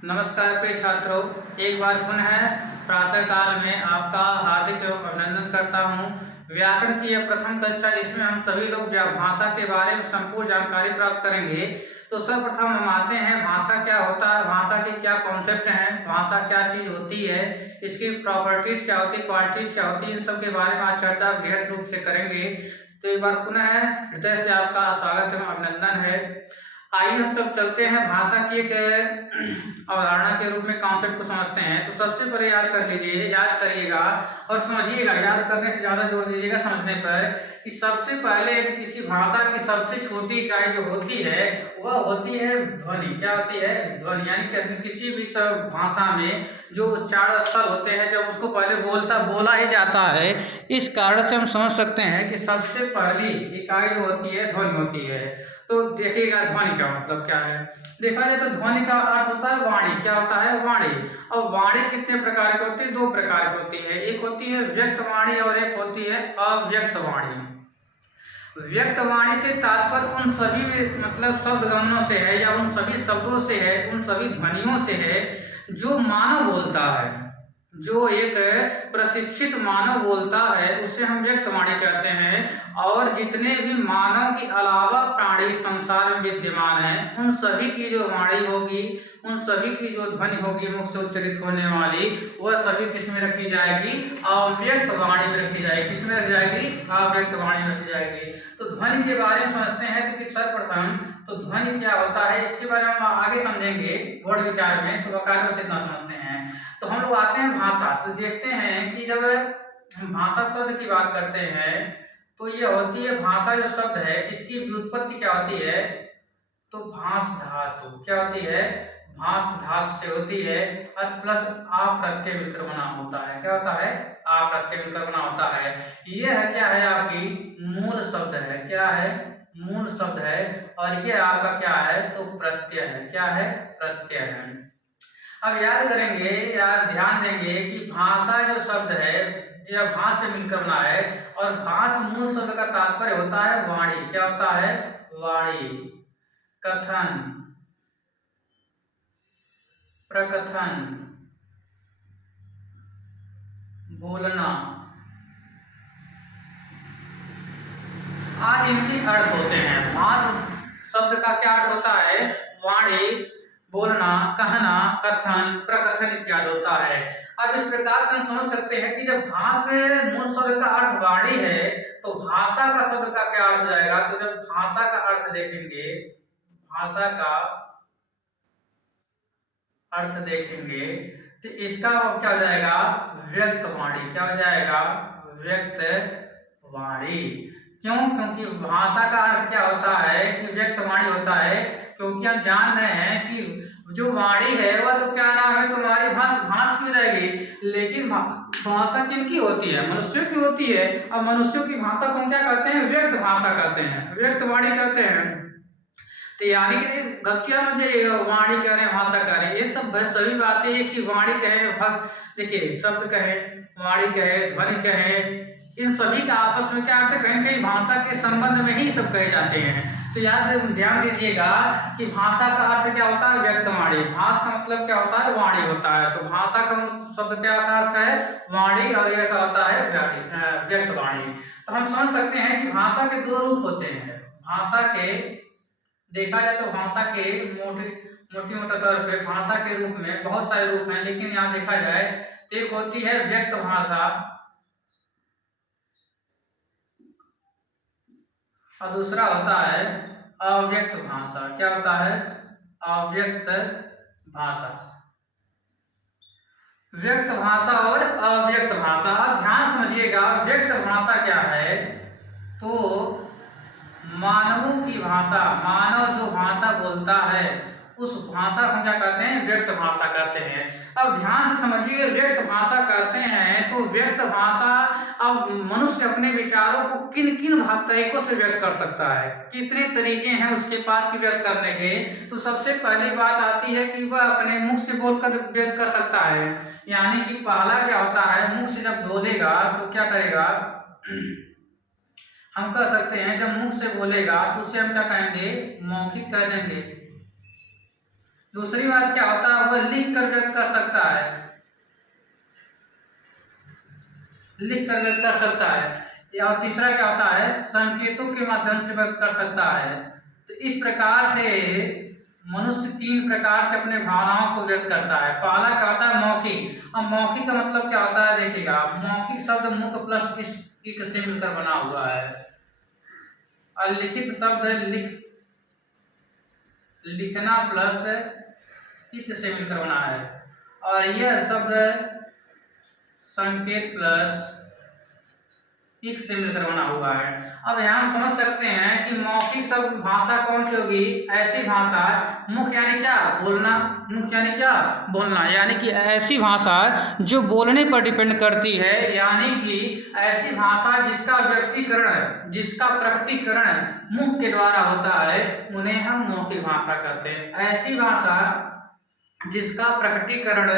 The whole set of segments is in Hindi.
नमस्कार प्रिय छात्रों, एक बार पुनः प्रातः काल में आपका हार्दिक अभिनंदन करता हूँ। व्याकरण की यह प्रथम कक्षा जिसमें हम सभी लोग भाषा के बारे में संपूर्ण जानकारी प्राप्त करेंगे। तो सर्वप्रथम हम आते हैं, भाषा क्या होता है, भाषा के क्या कॉन्सेप्ट हैं, भाषा क्या चीज होती है, इसकी प्रॉपर्टीज क्या होती है, क्वालिटीज क्या होती है, इन सब के बारे में आज चर्चा बृहद रूप से करेंगे। तो एक बार पुनः हृदय से आपका स्वागत एवं अभिनंदन है। आइए हम सब चलते हैं, भाषा की एक अवधारणा के रूप में कॉन्सेप्ट को समझते हैं। तो सबसे पहले याद कर लीजिए, याद करिएगा और समझिएगा। याद करने से ज्यादा जोर दीजिएगा समझने पर कि सबसे पहले किसी भाषा की सबसे छोटी इकाई जो होती है वह होती है ध्वनि। क्या होती है? ध्वनि। यानी कि किसी भी सब भाषा में जो उच्चारण स्थल होते हैं, जब उसको पहले बोला ही जाता है, इस कारण से हम समझ सकते हैं कि सबसे पहली इकाई जो होती है ध्वनि होती है। तो देखिएगा ध्वनि का मतलब क्या है। देखा जाए तो ध्वनि का अर्थ होता है वाणी। क्या होता है? वाणी। और वाणी कितने प्रकार की होती है? दो प्रकार की होती है। एक होती है व्यक्त वाणी और एक होती है अव्यक्त वाणी। व्यक्त वाणी से तात्पर्य उन सभी मतलब शब्द गणों से है या उन सभी शब्दों से है, उन सभी ध्वनियों से है जो मानव बोलता है। जो एक प्रशिक्षित मानव बोलता है उसे हम व्यक्त वाणी कहते हैं। और जितने भी मानव के अलावा प्राणी संसार में विद्यमान है, उन सभी की जो वाणी होगी, उन सभी की जो ध्वनि होगी मुख से उच्चरित होने वाली, वह सभी किस में रखी जाएगी? अव्यक्त वाणी में रखी जाएगी। किस में रखी जाएगी? अव्यक्त वाणी में रखी जाएगी। तो ध्वनि के बारे में समझते हैं। तो कि सर्वप्रथम तो ध्वनि क्या होता है इसके बारे में हम आगे समझेंगे वर्ड विचार में। तो बकायदा से इतना समझते हैं। तो हम लोग आते हैं भाषा। तो देखते हैं कि जब हम भाषा शब्द की बात करते हैं तो ये होती है भाषा। जो शब्द है इसकी व्युत्पत्ति क्या होती है? तो भाष धातु। क्या होती है? भाष धातु से होती है और प्लस आ प्रत्यय मिलकर बना होता है। क्या होता है? आ प्रत्यय मिलकर बना होता है। ये है क्या है? आपकी मूल शब्द है। क्या है? मूल शब्द है। और ये आपका क्या है? तो प्रत्यय है। क्या है? प्रत्यय है। अब याद करेंगे, यार ध्यान देंगे कि भाषा जो शब्द है यह भाष से मिलकर बना है। और भाष मूल शब्द का तात्पर्य होता है वाणी। क्या होता है? वाणी। कथन, प्रकथन, बोलना आदि इनके अर्थ होते हैं। भाष शब्द का क्या अर्थ होता है? वाणी, बोलना, कहना, कथन, प्रकथन इत्यादि होता है। अब इस प्रकार से हम समझ सकते हैं कि जब भाष मूल शब्द का अर्थ वाणी है तो भाषा का शब्द का क्या अर्थ हो जाएगा? तो जब भाषा का अर्थ देखेंगे, भाषा का अर्थ देखेंगे तो इसका क्या हो जाएगा? व्यक्त वाणी। क्या हो जाएगा? व्यक्त वाणी। क्यों? क्योंकि भाषा का अर्थ क्या होता है कि व्यक्त वाणी होता है। क्योंकि हम जान रहे हैं कि जो वाणी है वह तो क्या नाम है? तुम्हारी भाष की हो जाएगी। लेकिन भाषा किनकी होती है? मनुष्यों की होती है। और मनुष्यों की भाषा को हम क्या कहते हैं? व्यक्त भाषा कहते हैं, व्यक्त वाणी कहते हैं। तो यानी कि गलतियां मुझे वाणी कह रहे हैं, भाषा कह रहे हैं, ये सब सभी बातें एक ही वाणी कहे भक्त। देखिए शब्द कहे, वाणी कहे, ध्वनि कहे, इन सभी का आपस में क्या अर्थ है? कहीं कहीं भाषा के संबंध में ही सब कहे जाते हैं। तो याद ध्यान दीजिएगा कि भाषा का अर्थ क्या होता है? व्यक्त वाणी। भाष का मतलब क्या होता है? वाणी होता है। तो भाषा का शब्द क्या का अर्थ है? वाणी। और यह क्या होता है? व्यक्त वाणी। तो हम समझ सकते हैं कि भाषा के दो रूप होते हैं। भाषा के देखा जाए तो भाषा के मोटी मोटा तौर पे भाषा के रूप में बहुत सारे रूप हैं। लेकिन यहाँ देखा जाए तो एक होती है व्यक्त भाषा और दूसरा होता है अव्यक्त भाषा। क्या होता है? अव्यक्त भाषा। व्यक्त भाषा और अव्यक्त भाषा। ध्यान समझिएगा, व्यक्त भाषा क्या है? तो मानवों की भाषा, मानव जो भाषा बोलता है उस भाषा को क्या कहते हैं? व्यक्त भाषा कहते हैं। अब ध्यान से समझिए, व्यक्त भाषा कहते हैं तो व्यक्त भाषा, अब मनुष्य अपने विचारों को किन किन तरीकों से व्यक्त कर सकता है, कितने तरीके हैं उसके पास की व्यक्त करने के। तो सबसे पहली बात आती है कि वह अपने मुख से बोलकर व्यक्त कर सकता है। यानी कि पहला क्या होता है? मुख से जब बोलेगा तो क्या करेगा? हम कह सकते हैं जब मुख से बोलेगा तो उसे हम क्या कहेंगे? मौखिक कह देंगे। दूसरी बात क्या होता है, वह लिख कर व्यक्त कर सकता है, लिख कर व्यक्त कर सकता है। और तीसरा क्या होता है, संकेतों के माध्यम से व्यक्त कर सकता है। तो इस प्रकार से मनुष्य 3 प्रकार से अपने भावनाओं को व्यक्त करता है। पहला क्या होता है, मौखिक। अब मौखिक का मतलब क्या होता है, देखिएगा, मौखिक शब्द मुख प्लस इक से मिलकर बना हुआ है, और लिखित शब्द लिखना प्लस इत से मिलकर बना है, और यह शब्द संकेत प्लस एक से मिलकर बना हुआ है। अब यहाँ हम समझ सकते हैं कि मौखिक शब्द भाषा कौन सी होगी, ऐसी भाषा, मुख यानी क्या, बोलना, मुख यानी क्या, बोलना, यानी कि ऐसी भाषा जो बोलने पर डिपेंड करती है, यानी कि ऐसी भाषा जिसका व्यक्तिकरण, जिसका प्रकटीकरण मुख के द्वारा होता है, उन्हें हम मौखिक भाषा कहते हैं। ऐसी भाषा जिसका प्रकटीकरण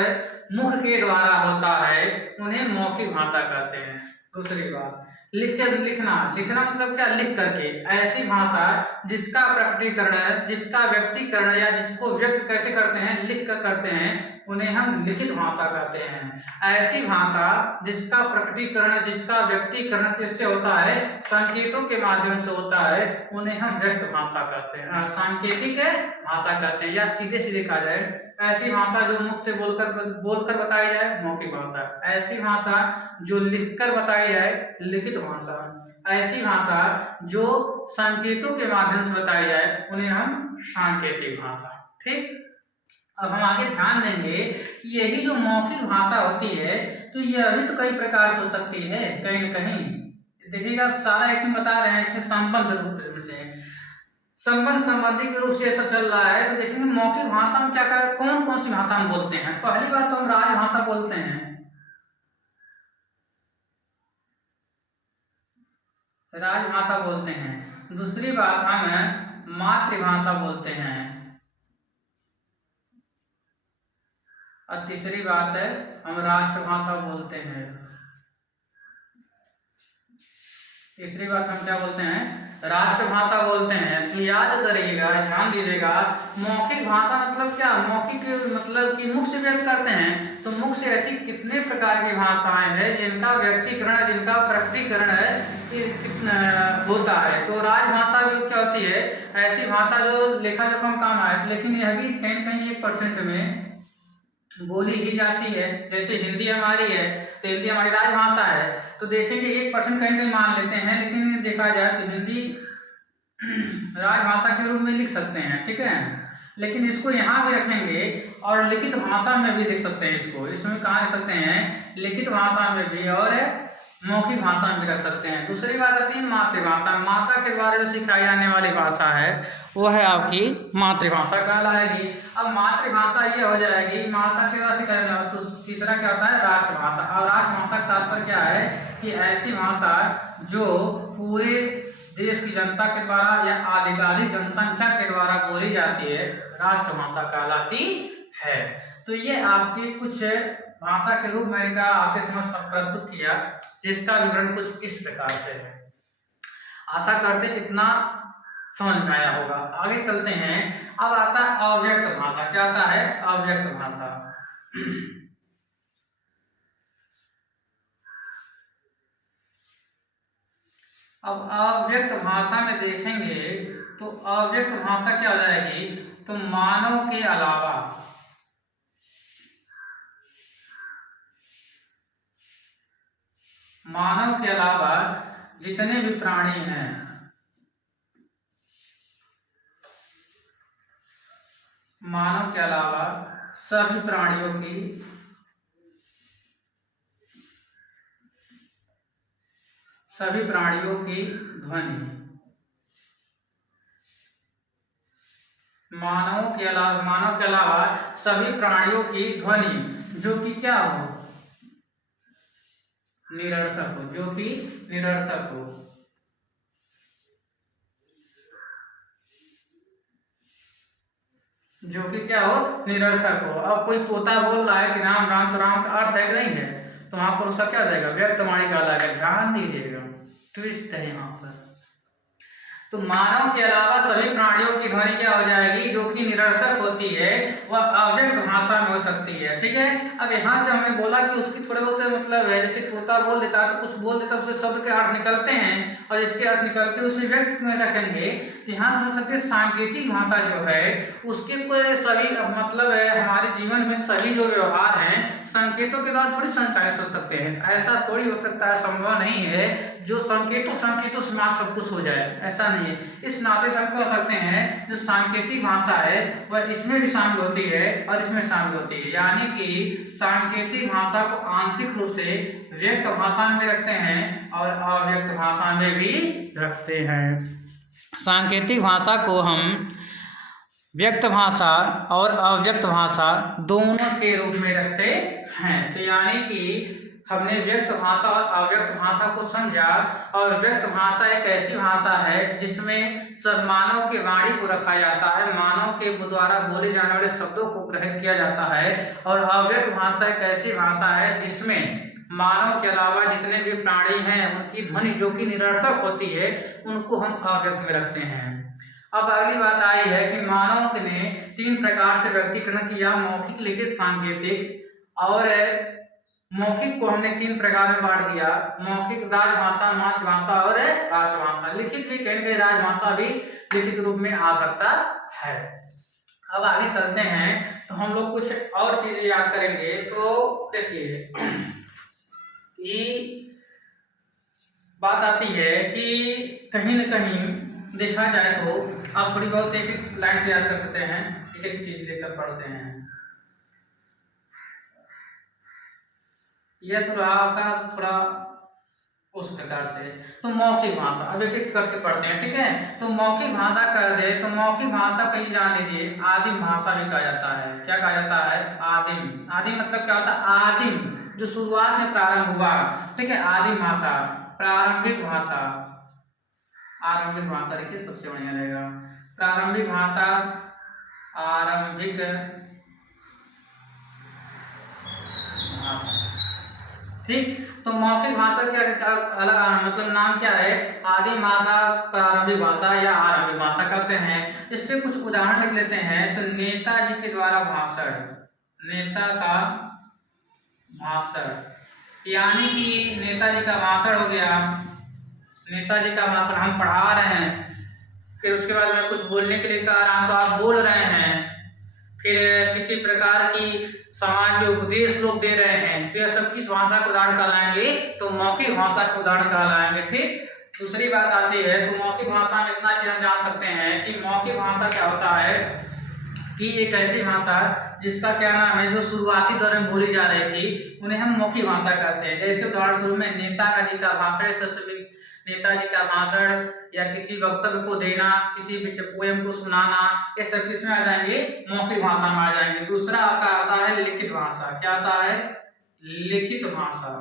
मुख के द्वारा होता है, उन्हें मौखिक भाषा कहते हैं। दूसरी बात, लिखना, लिखना मतलब क्या, लिख करके। ऐसी भाषा जिसका प्रकटीकरण, जिसका व्यक्तिकरण या जिसको व्यक्त कैसे करते हैं, लिख कर करते हैं, उन्हें हम लिखित भाषा कहते हैं। ऐसी भाषा जिसका प्रकटीकरण, जिसका व्यक्तिकरण किससे होता है, संकेतों के माध्यम से होता है, उन्हें हम व्यक्त भाषा कहते हैं, सांकेतिक भाषा कहते हैं। या सीधे सीधे कहा जाए, ऐसी भाषा जो मुख से बोलकर बताई जाए, मौखिक भाषा। ऐसी भाषा जो लिखकर बताई जाए, लिखित भाषा। ऐसी भाषा जो संकेतों के माध्यम से बताई जाए, उन्हें हम सांकेतिक भाषा। ठीक, अब हम आगे ध्यान देंगे कि यही जो मौखिक भाषा होती है, तो यह भी तो कई प्रकार से हो सकती है, कहीं न कहीं। देखिएगा, सारा एक ही बता रहे हैं कि संबंध रूप से, संबंध संबंधी के रूप से सब चल रहा है। तो देखेंगे मौखिक भाषा में क्या क्या, कौन कौन सी भाषा हम बोलते हैं। पहली बात तो हम राजभाषा बोलते हैं, राजभाषा बोलते हैं। दूसरी बात हम मातृभाषा बोलते हैं, और तीसरी बात है हम राष्ट्रभाषा बोलते हैं। तीसरी बात हम क्या बोलते हैं, राष्ट्रभाषा बोलते हैं। तो याद करिएगा, ध्यान दीजिएगा, मौखिक भाषा मतलब क्या, मौखिक मतलब कि मुख से व्यक्त करते हैं। तो मुख से ऐसी कितने प्रकार की भाषाएं हैं जिनका व्यक्तिकरण, जिनका प्रकटीकरण होता है। तो राजभाषा भी क्या होती है, ऐसी भाषा जो लेखा जोखा में काम आए, लेकिन यह भी कहीं न कहीं 1% में बोली ही जाती है। जैसे हिंदी हमारी है, तो हिंदी हमारी राजभाषा है, तो देखेंगे 1% कहीं कहीं मान लेते हैं, लेकिन देखा जाए तो हिंदी राजभाषा के रूप में लिख सकते हैं, ठीक है। लेकिन इसको यहाँ भी रखेंगे और लिखित भाषा में भी लिख सकते हैं। इसमें कहाँ लिख सकते हैं, लिखित भाषा में भी और मौखिक भाषा में भी रख सकते हैं। दूसरी बात आती है मातृभाषा। माता के द्वारा जो सिखाई जाने वाली भाषा है, वो है आपकी मातृभाषा कहलाएगी। अब मातृभाषा ये हो जाएगी, माता के द्वारा सिखाई जाने वाली। तो तीसरा क्या होता है, राष्ट्रभाषा। और राष्ट्रभाषा का तात्पर्य क्या है कि ऐसी भाषा जो पूरे देश की जनता के द्वारा या आधिकारिक जनसंख्या के द्वारा बोली जाती है, राष्ट्रभाषा कहलाती है। तो ये आपके कुछ भाषा के रूप मैंने कहा आपके समझ प्रस्तुत किया, जिसका विवरण कुछ इस प्रकार से है। आशा करते इतना समझ में आया होगा। आगे चलते हैं। अब आता है अव्यक्त भाषा। क्या आता है, अव्यक्त भाषा। अब अव्यक्त भाषा में देखेंगे तो अव्यक्त भाषा क्या हो जाएगी, तो मानव के अलावा, मानव के अलावा जितने भी प्राणी हैं, मानव के अलावा सभी प्राणियों की ध्वनि, मानव के अलावा सभी प्राणियों की ध्वनि जो कि क्या हो, निरर्थक हो, जो कि निरर्थक हो। जो कि क्या हो, निरर्थक हो। अब कोई तोता बोल रहा है कि राम राम, तो राम का अर्थ है कि नहीं है, तो वहां पर उसका क्या हो जाएगा, व्यक्त वाणी कहलाएगा। ध्यान दीजिएगा, ट्विस्ट है यहाँ पर। तो मानव के अलावा सभी प्राणियों की ध्वनि क्या हो जाएगी, जो कि निरर्थक होती है, वह अव्यक्त भाषा में हो सकती है। ठीक है, अब यहाँ से हमने बोला कि उसकी थोड़े बहुत मतलब है, जैसे तोता बोल देता है तो कुछ बोल देता है, उसके शब्द के अर्थ निकलते हैं और इसके अर्थ निकलते हैं उसे व्यक्त में रखेंगे। तो यहाँ समझ सकते हैं सांकेतिक भाषा जो है उसके कोई सभी मतलब है, हमारे जीवन में सभी जो व्यवहार हैं संकेतों के द्वारा थोड़ी संचालित हो सकते हैं। ऐसा थोड़ी हो सकता है, संभव नहीं है जो संकेतों से सब कुछ हो जाए, ऐसा नहीं है। इस नाते से हम कह सकते हैं जो सांकेतिक भाषा है वह इसमें भी शामिल होती है और इसमें शामिल होती है, यानी कि सांकेतिक भाषा को आंशिक रूप से व्यक्त भाषा में रखते हैं और अव्यक्त भाषा में भी रखते हैं। सांकेतिक भाषा को हम व्यक्त भाषा और अव्यक्त भाषा दोनों के रूप में रखते हैं। तो यानी कि हमने व्यक्त भाषा और अव्यक्त भाषा को समझा, और व्यक्त भाषा एक ऐसी भाषा है जिसमें सब मानव के वाणी को रखा जाता है, मानव के द्वारा बोले जाने वाले शब्दों को ग्रहित किया जाता है। और अव्यक्त भाषा एक ऐसी भाषा है जिसमें मानव के अलावा जितने भी प्राणी हैं उनकी ध्वनि जो कि निरर्थक होती है उनको हम अव्यक्त में रखते हैं। अब अगली बात आई है कि मानव ने 3 प्रकार से व्यक्तीकरण किया, मौखिक, लिखित, सांकेतिक। और मौखिक को हमने 3 प्रकार में बांट दिया, मौखिक, राजभाषा, मातृभाषा और राष्ट्रभाषा। लिखित भी कहीं कहीं राजभाषा भी लिखित रूप में आ सकता है। अब आगे चलते हैं तो हम लोग कुछ और चीजें याद करेंगे। तो देखिए कि बात आती है कि कहीं न कहीं देखा जाए तो आप थोड़ी बहुत एक एक लाइन से याद कर सकते हैं, एक एक चीज लेकर पढ़ते हैं। यह थोड़ा आपका थोड़ा उस प्रकार से। तो मौखिक भाषा अब एक एक करके पढ़ते हैं, ठीक है। तो मौखिक भाषा कर दे तो मौखिक भाषा कहीं जान लीजिए आदिम भाषा भी कहा जाता है। क्या कहा जाता है? आदिम। आदिम मतलब क्या होता है? आदिम, जो शुरुआत में प्रारंभ हुआ, ठीक है। आदिम भाषा, प्रारंभिक भाषा, आरंभिक भाषा लिखिए सबसे बढ़िया रहेगा। प्रारंभिक भाषा, आरंभिक भाषा, ठीक। तो मौखिक भाषा क्या अलग मतलब नाम क्या है? आदिम भाषा, प्रारंभिक भाषा या आरंभिक भाषा करते हैं। इसके कुछ उदाहरण लिख लेते हैं। तो नेताजी के द्वारा भाषण, नेता का भाषण, यानी कि नेताजी का भाषण हो गया। नेताजी का भाषण हम पढ़ा रहे हैं, फिर उसके बाद में कुछ बोलने के लिए कह रहा हूं तो आप बोल रहे हैं, फिर किसी प्रकार की समाज में उपदेश लोग दे रहे हैं, तो यह सब किस भाषा को उदाहरण कहलाएंगे? तो मौखिक भाषा को उदाहरण कहलाएंगे, ठीक। दूसरी बात आती है तो मौखिक भाषा में इतना चीज हम जान सकते हैं कि मौखिक भाषा क्या होता है कि एक ऐसी भाषा जिसका क्या नाम है, जो शुरुआती दौर में बोली जा रही थी उन्हें हम मौखिक भाषा कहते हैं। जैसे उदाहरण स्वरूप में नेताजी का भाषण, सबसे नेताजी का भाषण या किसी वक्तव्य को देना, किसी विषय पोयम को सुनाना, ये सब किसमें आ जाएंगे? मौखिक भाषा में आ जाएंगे। दूसरा आपका आता है लिखित भाषा। क्या आता है? लिखित भाषा,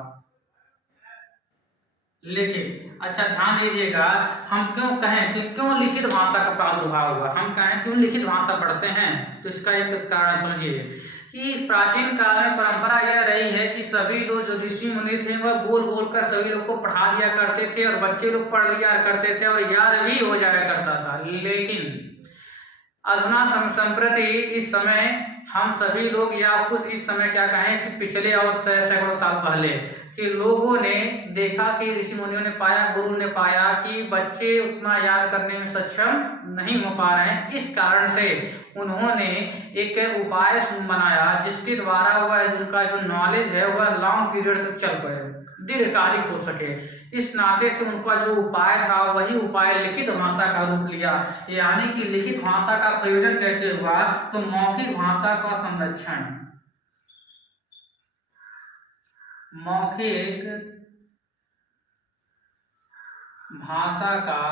लिखित। अच्छा ध्यान दीजिएगा, हम क्यों कहें कि क्यों लिखित भाषा का प्रादुर्भाव हुआ, हम कहें क्यों लिखित भाषा पढ़ते हैं, तो इसका एक कारण समझिए कि इस प्राचीन काल में परंपरा यह रही है कि सभी लोग जो ऋषि मुनि थे वह बोल बोल कर सभी लोग को पढ़ा दिया करते थे और बच्चे लोग पढ़ लिया करते थे और याद भी हो जाया करता था। लेकिन अधुना संप्रति इस समय हम सभी लोग या कुछ इस समय क्या कहें कि पिछले और सैकड़ों साल पहले कि लोगों ने देखा कि ऋषि मुनियों ने पाया, गुरु ने पाया कि बच्चे उतना याद करने में सक्षम नहीं हो पा रहे हैं। इस कारण से उन्होंने एक उपाय बनाया जिसके द्वारा वह उनका जो नॉलेज है वह लॉन्ग पीरियड तक चल पड़े, दीर्घकालिक हो सके। इस नाते से उनका जो उपाय था वही उपाय लिखित भाषा का रूप लिया। यानी कि लिखित भाषा का प्रयोजन कैसे हुआ? तो मौखिक भाषा का संरक्षण, मौखिक भाषा का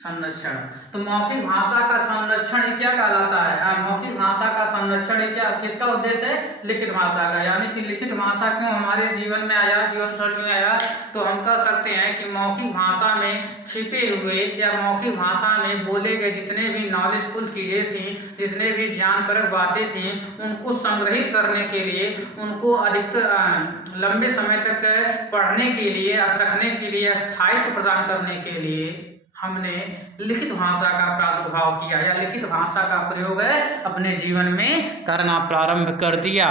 संरक्षण। तो मौखिक भाषा का संरक्षण क्या कहलाता है? मौखिक भाषा का संरक्षण क्या किसका उद्देश्य है? लिखित भाषा का। यानी कि लिखित भाषा क्यों हमारे जीवन में आया, जीवन शैली में आया? तो हम कह सकते हैं कि मौखिक भाषा में छिपे हुए या मौखिक भाषा में बोले गए जितने भी नॉलेजफुल चीजें थी, जितने भी ज्ञानपरक बातें थी, उनको संग्रहित करने के लिए, उनको अधिकतर लंबे समय तक पढ़ने के लिए, रखने के लिए, स्थायित्व प्रदान करने के लिए हमने लिखित भाषा का प्रादुर्भाव किया या लिखित भाषा का प्रयोग अपने जीवन में करना प्रारंभ कर दिया।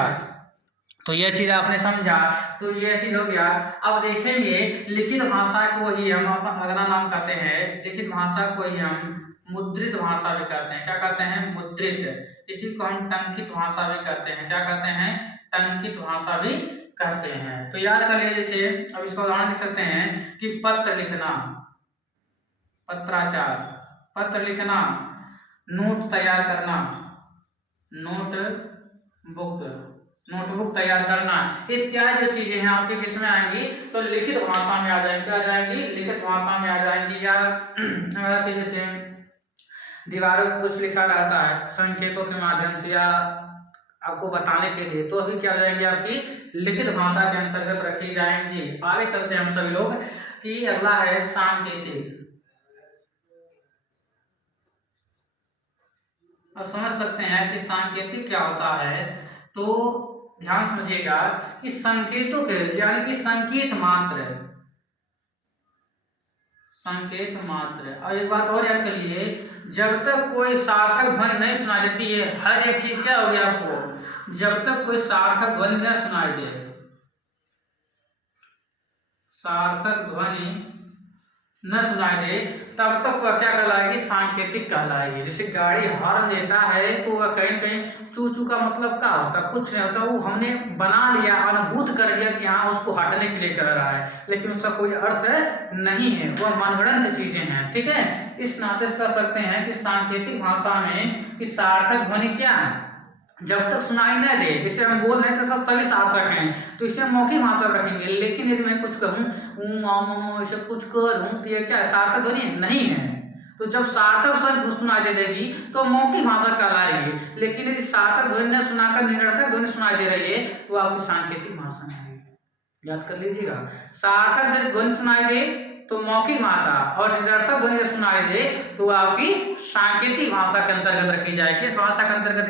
तो यह चीज आपने समझा, तो यह चीज हो गया। अब देखेंगे लिखित भाषा को ही हम अगला नाम कहते हैं, लिखित भाषा को ही हम मुद्रित भाषा भी कहते हैं। क्या कहते हैं? मुद्रित। इसी को हम टंकित भाषा भी कहते हैं। क्या कहते हैं? टंकित भाषा भी कहते हैं। तो याद कर लीजिए, जैसे अब इसका उदाहरण देख सकते हैं कि पत्र लिखना, पत्राचार, पत्र लिखना, नोट तैयार करना, नोटबुक तैयार करना, इत्यादि जो चीजें हैं आपके किस में आएंगी? तो लिखित भाषा में आ जाएंगी। क्या आ जाएंगी? लिखित भाषा में आ जाएंगी। या ऐसे जैसे दीवारों पर कुछ लिखा रहता है संकेतों के माध्यम से या आपको बताने के लिए, तो अभी क्या हो जाएंगी? आपकी लिखित भाषा के अंतर्गत रखी जाएंगी। आगे चलते हैं हम सभी लोग कि अगला है सांकेतिक। अब समझ सकते हैं कि सांकेतिक क्या होता है। तो ध्यान समझिएगा कि संकेतों के यानी कि संकेत मात्र, संकेत मात्र। और एक बात और याद करिए, जब तक कोई सार्थक ध्वनि नहीं सुनाई देती है, हर एक चीज क्या हो गया आपको, जब तक कोई सार्थक ध्वनि न सुनाई दे, सार्थक ध्वनि न सुनाई दे, तब तक वह क्या कहलाएगी? सांकेतिक कहलाएगी। जैसे गाड़ी हॉर्न देता है तो वह कहीं न कहीं चू चू का मतलब क्या होता है? कुछ नहीं होता, वो हमने बना लिया, अनुभूत कर लिया कि हाँ उसको हटने के लिए कह रहा है, लेकिन उसका कोई अर्थ नहीं है, वह मनगढ़ंत चीजें हैं। ठीक है, इस नाते से कह सकते हैं कि सांकेतिक भाषा में कि सार्थक ध्वनि क्या है? जब तक सुनाई न दे, जैसे हम बोल रहे हैं तो सब सभी सार्थक हैं, तो इसे हम मौखिक भाषा रखेंगे। लेकिन यदि मैं कुछ कहूँ ऐसे कुछ करूँ तो ये क्या सार्थक ध्वनि नहीं है। तो जब सार्थक शब्द सुनाई दे देगी तो मौखिक भाषा कहलाएगी। लेकिन यदि सार्थक ध्वनि न सुनाकर निरर्थक ध्वनि सुनाई दे रही है तो आपकी सांकेतिक भाषा में आएगी। याद कर लीजिएगा, सार्थक जब ध्वनि सुनाई दे तो मौखिक भाषा, और निरर्थक ध्वनि सुनाई दे तो आपकी सांकेतिक भाषा के अंतर्गत रखी जाएगी। किस भाषा के अंतर्गत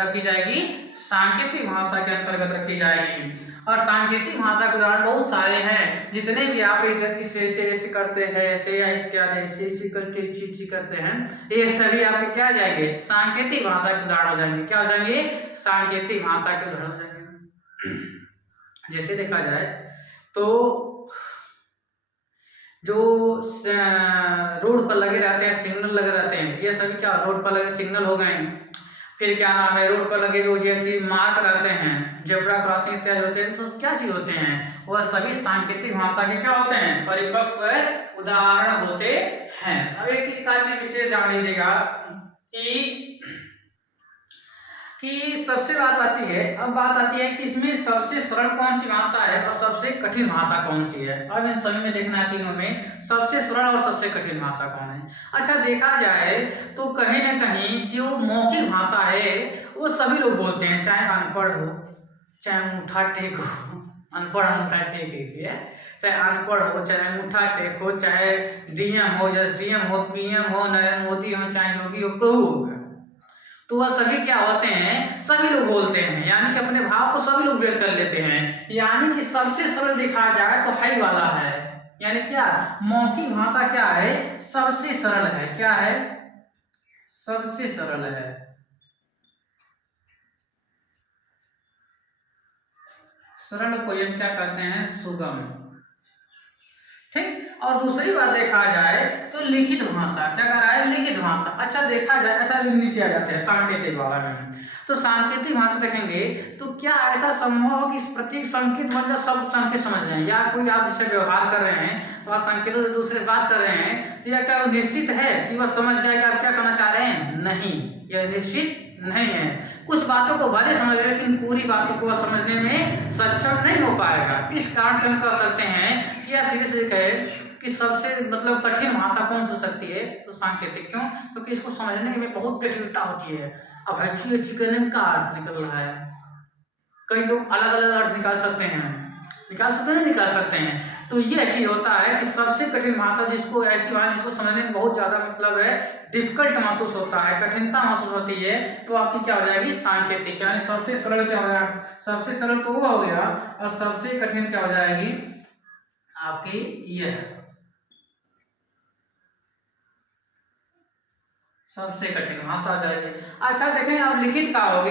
रखी जाएगी? सांकेतिक भाषा के अंतर्गत रखी जाएगी। और सांकेतिक भाषा के उदाहरण बहुत सारे हैं, जितने भी आप ऐसे करते हैं, ऐसे या इत्यादि ऐसे करके चीज करते हैं, ये सभी आपके क्या जाएंगे? सांकेतिक भाषा के उदाहरण हो जाएंगे। क्या हो जाएंगे? सांकेतिक भाषा के उदाहरण हो जाएंगे। जैसे देखा जाए तो जो रोड पर लगे रहते हैं, सिग्नल लगे रहते हैं, ये सभी क्या रोड पर लगे सिग्नल हो गए। फिर क्या नाम है, रोड पर लगे जो जैसे मार्क रहते हैं, जेब्रा क्रॉसिंग इत्यादि होते हैं, तो क्या चीज होते हैं? वह सभी सांकेतिक भाषा के क्या होते हैं? परिपक्व उदाहरण होते हैं। अब एक चीज का विशेष जान लीजिएगा कि सबसे बात आती है, अब बात आती है कि इसमें सबसे सरल कौन सी भाषा है और सबसे कठिन भाषा कौन सी है। अब इन सभी में देखना है तीनों में सबसे सरल और सबसे कठिन भाषा कौन है। अच्छा, देखा जाए तो कहीं न कहीं जो मौखिक भाषा है वो सभी लोग बोलते हैं, चाहे अनपढ़ हो, चाहे अंगूठा टेक हो, अनपढ़ अंगूठा टेक है, चाहे अनपढ़ हो, चाहे अंगूठा टेक हो, चाहे डीएम हो, एसडीएम हो, पीएम हो, नरेंद्र मोदी हो, चाहे योगी हो, कहू, तो वह सभी क्या होते हैं? सभी लोग बोलते हैं, यानी कि अपने भाव को सभी लोग व्यक्त कर लेते हैं। यानी कि सबसे सरल देखा जाए तो है वाला है, यानी क्या मौखिक भाषा क्या है? सबसे सरल है। क्या है? सबसे सरल है। सरल को ये क्या कहते हैं? सुगम। ठीक। और दूसरी बात देखा जाए तो लिखित भाषा क्या कर रहा है? लिखित भाषा। अच्छा, देखा जाए ऐसा भी नीचे आ जाते हैं सांकेतिक वाला में, तो सांकेतिक भाषा देखेंगे तो क्या ऐसा संभव हो कि इस प्रतीक संकेत मतलब सब संकेत समझ रहे हैं, या कोई आप जिससे व्यवहार कर रहे हैं तो आप संकेतों से दूसरे से बात कर रहे हैं, तो यह क्या निश्चित है कि वह समझ जाएगा आप क्या करना चाह रहे हैं? नहीं, यह निश्चित नहीं है। कुछ बातों को भले समझ रहे लेकिन पूरी बातों को समझने में सक्षम नहीं हो पाएगा। इस कारण से हम कह सकते हैं कि यह सीधे सीधे कहे कि सबसे मतलब कठिन भाषा कौन सी हो सकती है, तो सांकेतिक। क्यों? क्योंकि इसको समझने में बहुत जटिलता होती है। अब अच्छी करने में क्या अर्थ निकल रहा है, कई लोग अलग अलग अर्थ निकाल सकते हैं, निकाल सकते हैं। तो ये चीज होता है कि सबसे कठिन भाषा जिसको, ऐसी भाषा जिसको समझने में बहुत ज्यादा मतलब है डिफिकल्ट महसूस होता है, कठिनता महसूस होती है, तो आपकी क्या हो जाएगी, सांकेतिक। यानी सबसे सरल क्या हो जाएगा, सबसे सरल तो वो हो गया, और सबसे कठिन क्या हो जाएगी आपकी ये है, सबसे कठिन भाषा आ जाएगी। अच्छा देखें अब लिखित का होगी,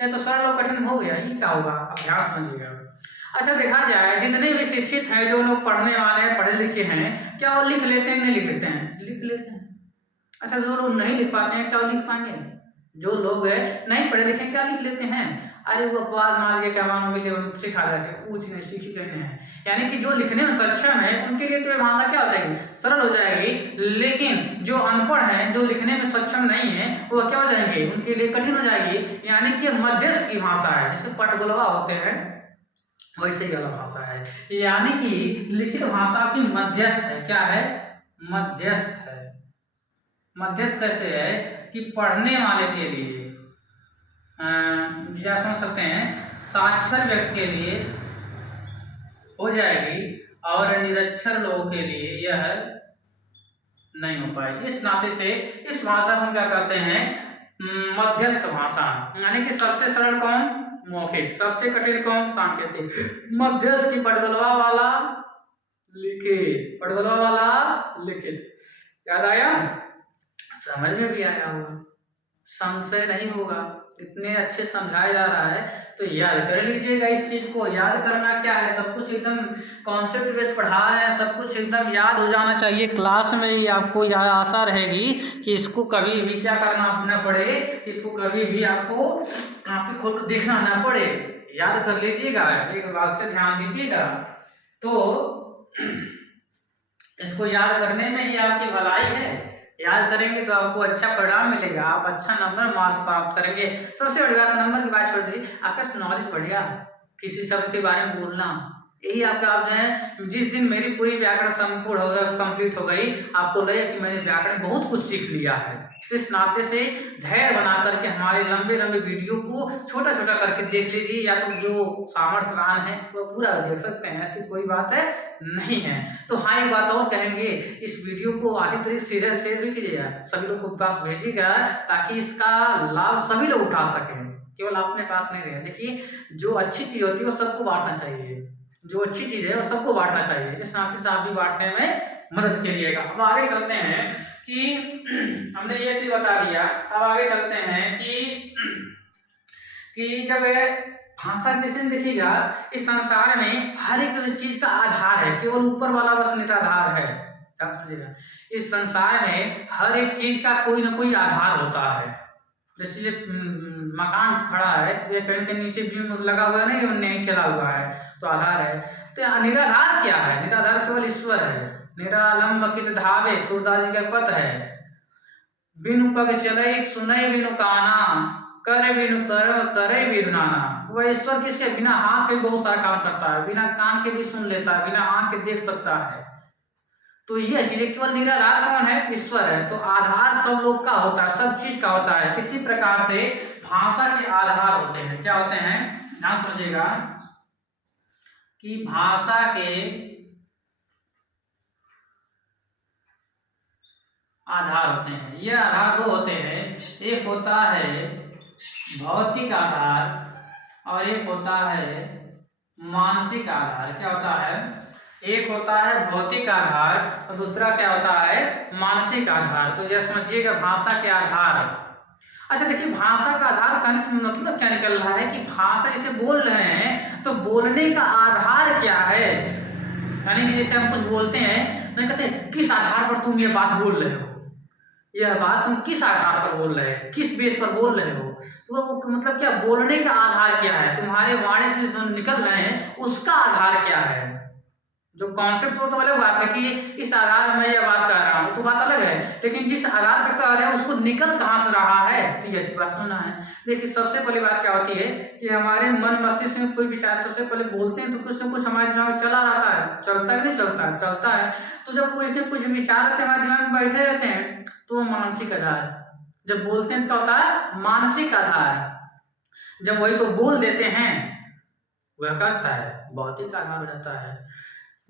ये तो सरल और कठिन हो गया, ये क्या होगा अभ्यास समझिएगा। अच्छा देखा जाए जितने भी शिक्षित हैं, जो लोग पढ़ने वाले हैं, पढ़े लिखे हैं, क्या वो लिख लेते हैं, नहीं लिख लेते हैं, लिख लेते हैं। अच्छा जो लोग नहीं लिख पाते हैं क्या वो लिख पाएंगे, जो लोग है नहीं पढ़े लिखे क्या लिख लेते हैं, अरे वो अपवाद मान लीजिए क्या मानो सिखा जाते हैं, कुछ नहीं सीखी कहने हैं। यानी कि जो लिखने में सक्षम है उनके लिए तो ये भाषा क्या हो जाएगी, सरल हो जाएगी, लेकिन जो अनपढ़ है, जो लिखने में सक्षम नहीं है, वो क्या हो जाएंगे, उनके लिए कठिन हो जाएगी। यानी कि मध्यस्थ की भाषा है, जिसे पटगुलवा होते हैं वैसे ही वाला भाषा है। यानी कि लिखित भाषा की मध्यस्थ है, क्या है, मध्यस्थ है। मध्यस्थ कैसे है कि पढ़ने वाले के लिए क्या समझ सकते हैं, साक्षर व्यक्ति के लिए हो जाएगी और निरक्षर लोगों के लिए यह नहीं हो पाएगी। इस नाते से इस भाषा को क्या करते हैं, मध्यस्थ भाषा। यानी कि सबसे सरल कौन, मौखिक, सबसे कठिन कौन, सांकेतिक, मध्यस्थ की पटगलवा वाला लिखित, पटगलवा वाला लिखित। याद आया, समझ में भी आया होगा, संशय नहीं होगा, इतने अच्छे समझाया जा रहा है तो याद कर लीजिएगा। इस चीज को याद करना क्या है, सब कुछ एकदम कॉन्सेप्ट बेस पढ़ा रहे हैं, सब कुछ एकदम याद हो जाना चाहिए। क्लास में ही आपको यह आशा रहेगी कि इसको कभी भी क्या करना ना पड़े, इसको कभी भी आपको काफी खुद देखना ना पड़े, याद कर लीजिएगा। एक बात से ध्यान दीजिएगा, तो इसको याद करने में ही आपकी भलाई है। याद करेंगे तो आपको अच्छा परिणाम मिलेगा, आप अच्छा नंबर मार्क्स प्राप्त करेंगे। सबसे बड़ी बात नंबर की बात छोड़ दीजिए, आपका नॉलेज बढ़ेगा, किसी शब्द के बारे में बोलना, यही आपका आप जो है, जिस दिन मेरी पूरी व्याकरण संपूर्ण हो गई, कंप्लीट हो गई, आपको लगे कि मैंने व्याकरण बहुत कुछ सीख लिया है। इस नाते से धैर्य बना करके हमारे लंबे लंबे वीडियो को छोटा छोटा करके देख लीजिए, या तो जो सामर्थ्यवान है वो पूरा देख सकते हैं, ऐसी कोई बात है नहीं है। तो हाँ एक बात और कहेंगे, इस वीडियो को अधिक तरीके से शेयर भी कीजिएगा, सभी लोग को पास भेजिएगा, ताकि इसका लाभ सभी लोग उठा सकें, केवल अपने पास नहीं रहे। देखिए जो अच्छी चीज होती है वो सबको बांटना चाहिए, जो अच्छी चीज है वो सबको बांटना चाहिए, इस नाते से आप भी बांटने में मदद कीजिएगा। अब आगे चलते हैं कि हमने ये चीज बता दिया, अब आगे चलते हैं कि जब भाषा जैसे देखिएगा, इस संसार में हर एक चीज का आधार है, केवल ऊपर वाला बस निराधार है, क्या समझिएगा। इस संसार में हर एक चीज का कोई ना कोई आधार होता है। जैसे ये मकान खड़ा है, ये पेड़ के नीचे भी लगा हुआ है, नहीं चला हुआ है, तो आधार है। तो निराधार क्या है, निराधार केवल ईश्वर है। निरालंब कित धावे, सूरदास जी का पद है, बिनु पग चले सुनय बिनु काना, करे बिनु कर्म करे बिनु नाना। वह ईश्वर किसके, बिना हाथ के बहुत सारा काम करता है, बिना कान के भी सुन लेता है, बिना आंख के देख सकता है। तो ये चीज केवल निराधार कौन है, ईश्वर है। तो आधार सब लोग का होता है, सब चीज का होता है। इसी प्रकार से भाषा के आधार होते हैं, क्या होते हैं, ध्यान समझिएगा कि भाषा के आधार होते हैं। ये आधार दो होते हैं, एक होता है भौतिक आधार और एक होता है मानसिक आधार। क्या होता है, एक होता है भौतिक आधार और दूसरा क्या होता है, मानसिक आधार। तो यह समझिएगा भाषा के आधार। अच्छा देखिए भाषा का आधार कहने से मतलब क्या निकल रहा है कि भाषा जैसे बोल रहे हैं तो बोलने का आधार क्या है। यानी कि जैसे हम कुछ बोलते हैं तो कहते हैं किस आधार पर तुम ये बात बोल रहे हो, यह बात तुम किस आधार पर बोल रहे हैं, किस बेस पर बोल रहे हो। तो वो मतलब क्या, बोलने का आधार क्या है, तुम्हारे वाणी से जो निकल रहे हैं उसका आधार क्या है। जो कॉन्सेप्ट वो तो अलग बात है कि इस आधार में मैं यह बात कर रहा हूँ, तो बात अलग है। लेकिन जिस आधार पे कह रहे हैं उसको निकल कहाँ से रहा है, तो ऐसी बात सुनना है। देखिए सबसे पहली बात क्या होती है कि हमारे मन मस्तिष्क में कोई विचार सबसे पहले बोलते हैं तो कुछ ना कुछ हमारे दिमाग में चला रहता है, चलता है कि नहीं चलता है, चलता है। तो जब कुछ न कुछ विचार हमारे दिमाग में बैठे रहते हैं तो वो मानसिक आधार, जब बोलते हैं तो क्या होता है, मानसिक आधार। जब वही को बोल देते हैं वह करता है, भौतिक आधार हो जाता है।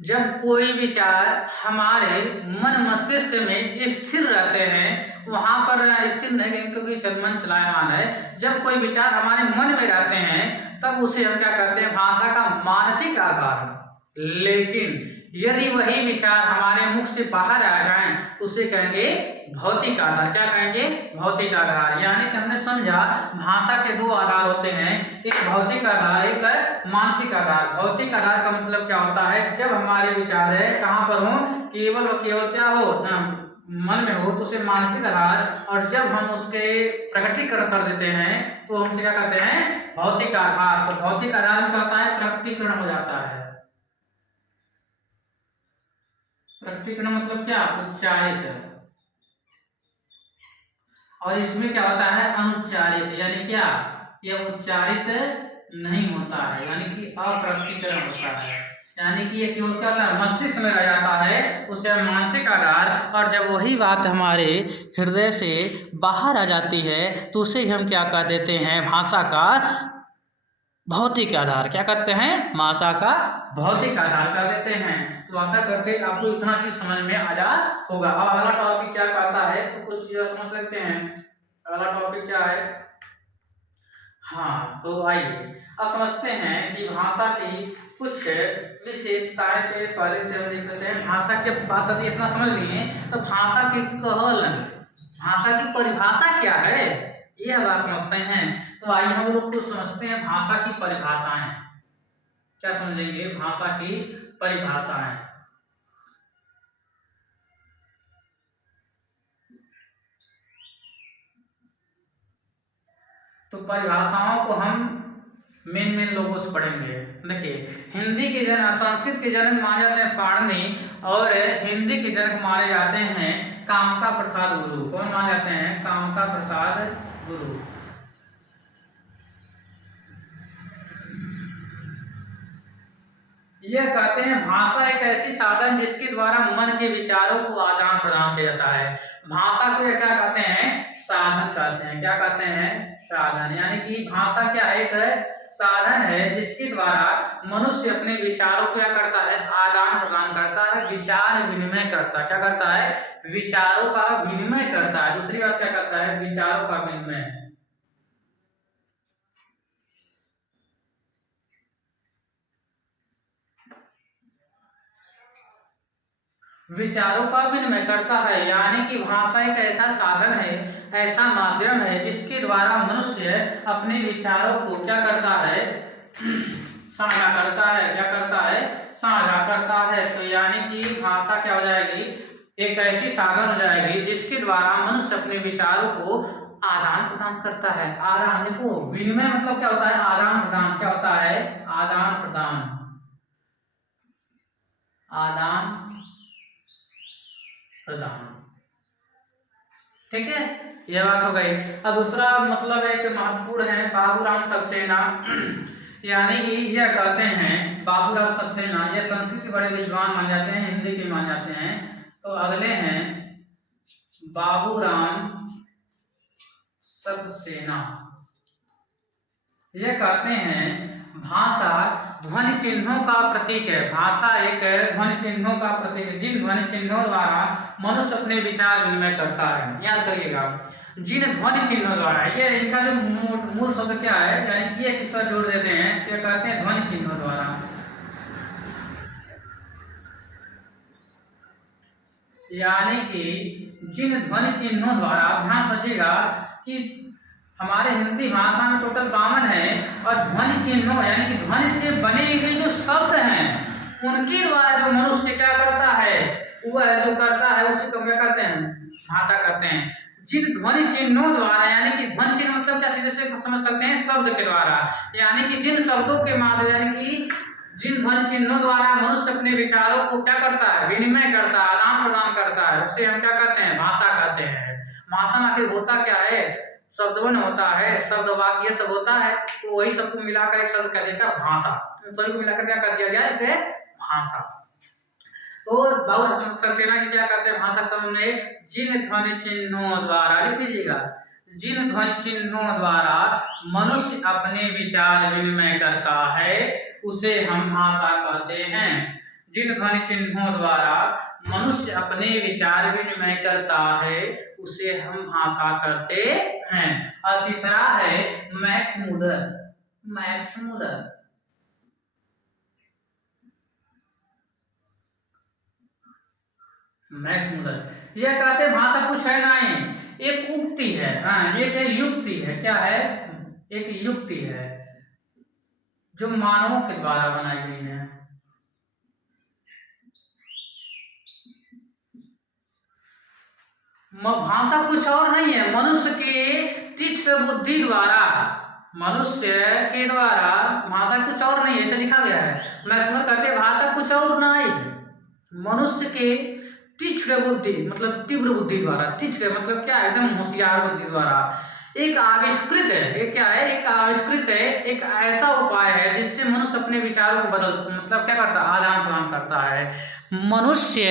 जब कोई विचार हमारे मन मस्तिष्क में स्थिर रहते हैं, वहां पर स्थिर नहीं रहेंगे क्योंकि मन चलायमान है। जब कोई विचार हमारे मन में रहते हैं तब उसे हम क्या करते हैं, भाषा का मानसिक आधार। लेकिन यदि वही विचार हमारे मुख से बाहर आ जाएं तो उसे कहेंगे भौतिक आधार। क्या कहेंगे, भौतिक आधार। यानी कि हमने समझा भाषा के दो आधार होते हैं, एक भौतिक आधार, एक मानसिक आधार। भौतिक आधार का मतलब क्या होता है, जब हमारे विचार है कहाँ पर हो, केवल और केवल क्या हो ना, मन में हो, तो उसे मानसिक आधार। और जब हम उसके प्रकटीकरण कर देते हैं तो हम क्या करते हैं, भौतिक आधार। तो भौतिक आधार में क्या होता है, प्रकटीकरण हो जाता है। प्रकटीकरण मतलब क्या, उच्चारित। और इसमें क्या होता है, अनुच्चारित। यानी क्या, यह उच्चारित नहीं होता है, यानी कि अप्रकटीकरण होता है। यानी कि ये केवल क्या होता है, मस्तिष्क में रह जाता है, उसे मानसिक आधार। और जब वही बात हमारे हृदय से बाहर आ जाती है तो उसे हम क्या कर देते हैं, भाषा का भौतिक आधार। क्या करते हैं, भाषा का भौतिक आधार कर देते हैं। तो आशा करते हैं आपको इतना चीज समझ में आया होगा। अब अगला टॉपिक क्या कहता है, तो कुछ चीजें समझ लेते हैं। अगला टॉपिक क्या है, हाँ तो आइए अब समझते हैं कि भाषा की कुछ विशेषताएं पे पहले से हम देख सकते हैं। भाषा की बात आती है, इतना समझ लिए तो भाषा की कहल, भाषा की परिभाषा क्या है, ये हम बात समझते हैं। तो आइए हम लोग कुछ समझते हैं भाषा की परिभाषाएं। क्या समझेंगे, भाषा की परिभाषाएं। तो परिभाषाओं को हम मेन लोगों से पढ़ेंगे। देखिए हिंदी के जनक, संस्कृत के जनक माने जाते हैं पाणिनि, और हिंदी के जनक माने जाते हैं कामता प्रसाद गुरु। कौन माने जाते हैं, कामता प्रसाद गुरु। यह कहते हैं भाषा एक ऐसी साधन जिसके द्वारा मन के विचारों को आदान प्रदान किया जाता है। भाषा को क्या कहते हैं, साधन कहते हैं। क्या कहते हैं, साधन। यानी कि भाषा क्या है, एक साधन है जिसके द्वारा मनुष्य अपने विचारों को क्या करता है, आदान प्रदान करता है, विचार विनिमय करता है। क्या करता है, विचारों का विनिमय करता है। दूसरी बात क्या करता है, विचारों का विनिमय। विचारों का विनिमय करता है। यानी कि भाषा एक ऐसा साधन है, ऐसा माध्यम है जिसके द्वारा मनुष्य अपने विचारों को क्या करता है, साझा करता है। क्या करता है, साझा करता है। तो यानी कि भाषा क्या हो जाएगी, एक ऐसी साधन हो जाएगी जिसके द्वारा मनुष्य अपने विचारों को आदान प्रदान करता है। आदान को विनिमय मतलब क्या होता है, आदान प्रदान। क्या होता है, आदान प्रदान, आदान प्रदान। ठीक है, यह बात हो गई। अब दूसरा मतलब एक महत्वपूर्ण है, बाबूराम सक्सेना। यानी कि यह कहते हैं बाबूराम सक्सेना, यह संस्कृत के बड़े विद्वान माने जाते हैं, हिंदी के माने जाते हैं। तो अगले हैं बाबूराम सक्सेना। यह कहते हैं भाषा ध्वनि चिन्हों का प्रतीक है। भाषा एक ध्वनि चिन्हों का प्रतीक है, जिन ध्वनि चिन्हों द्वारा मनुष्य अपने विचार विनिमय करता है। याद करिएगा, जिन ध्वनि चिन्हों द्वारा। ये इनका जो मूल शब्द क्या है, यानी कि ये किसका जोड़ देते हैं, क्या कहते हैं, ध्वनि चिन्हों द्वारा। यानी कि जिन ध्वनि चिन्हों द्वारा, ध्यान सोचिएगा कि हमारे हिंदी भाषा में टोटल 52 है, और ध्वनि चिन्हों यानी कि ध्वनि से बने हुए जो शब्द हैं उनके द्वारा जो मनुष्य क्या करता है, वह जो करता है उसे क्या कहते हैं, भाषा कहते हैं। जिन ध्वनि चिन्हों द्वारा, यानी कि ध्वनि चिन्ह मतलब क्या, सीधे से समझ सकते हैं शब्द के द्वारा। यानी कि जिन शब्दों के माध्यम, यानी कि जिन ध्वनि चिन्हों द्वारा मनुष्य अपने विचारों को क्या करता है, विनिमय करता है, आदान प्रदान करता है, उसे हम क्या कहते हैं, भाषा कहते हैं। भाषा में आखिर होता क्या है, शब्दवन होता है, शब्द वाक्य सब होता है, तो वही सबको मिलाकर एक शब्द कह देगा भाषा। तो सभी को मिलाकर क्या कर दिया गया है, भाषा। तो बहुत सक्सेना जी क्या करते हैं, भाषा शब्द में जिन ध्वनि चिन्हों द्वारा, लिख लीजिएगा, जिन ध्वनि चिन्हों द्वारा मनुष्य अपने विचार विनिमय करता है उसे हम भाषा कहते हैं। जिन ध्वनि चिन्हों द्वारा मनुष्य अपने विचार विनिमय करता है उसे हम भाषा करते हैं। और तीसरा है Max Muller. Max Muller, Max Muller यह कहते हैं भाषा कुछ है नहीं, एक उक्ति है, एक युक्ति है। क्या है, एक युक्ति है जो मानवों के द्वारा बनाई गई है। भाषा कुछ और नहीं है, मनुष्य के तीक्ष्ण बुद्धि द्वारा, मनुष्य के द्वारा भाषा कुछ और नहीं है, ऐसे लिखा गया है। मैक्स मूलर कहते हैं भाषा कुछ और नहीं, मनुष्य के तीक्ष्ण बुद्धि मतलब तीव्र बुद्धि द्वारा, तीक्ष्ण मतलब क्या है, एकदम होशियार बुद्धि द्वारा एक आविष्कृत है। ये क्या है, एक आविष्कृत है, एक ऐसा उपाय है जिससे मनुष्य अपने विचारों को बदल मतलब क्या करता है, आदान प्रदान करता है। मनुष्य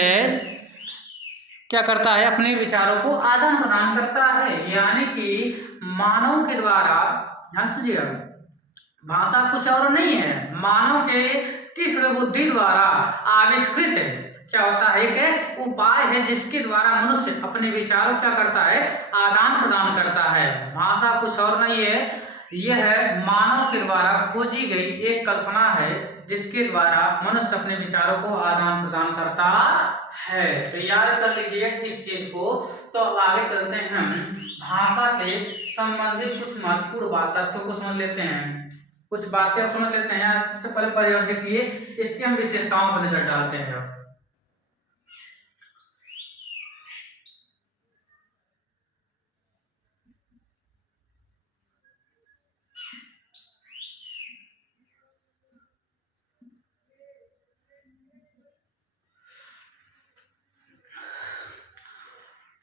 क्या करता है, अपने विचारों को आदान प्रदान करता है, यानी कि मानव के द्वारा, ध्यान सुनिएगा, भाषा कुछ और नहीं है, मानव के तीक्ष्ण बुद्धि द्वारा आविष्कृत है। क्या होता है, एक उपाय है जिसके द्वारा मनुष्य अपने विचारों क्या करता है, आदान प्रदान करता है। भाषा कुछ और नहीं है, यह मानव के द्वारा खोजी गई एक कल्पना है जिसके द्वारा मनुष्य अपने विचारों को आदान प्रदान करता है। तो याद कर लीजिए इस चीज को। तो अब आगे चलते हैं, हम भाषा से संबंधित कुछ महत्वपूर्ण तथ्यों को समझ लेते हैं, कुछ बातें समझ लेते हैं। सबसे पहले पर्यावरण देखिए, इसकी हम विशेषताओं पर नजर डालते हैं।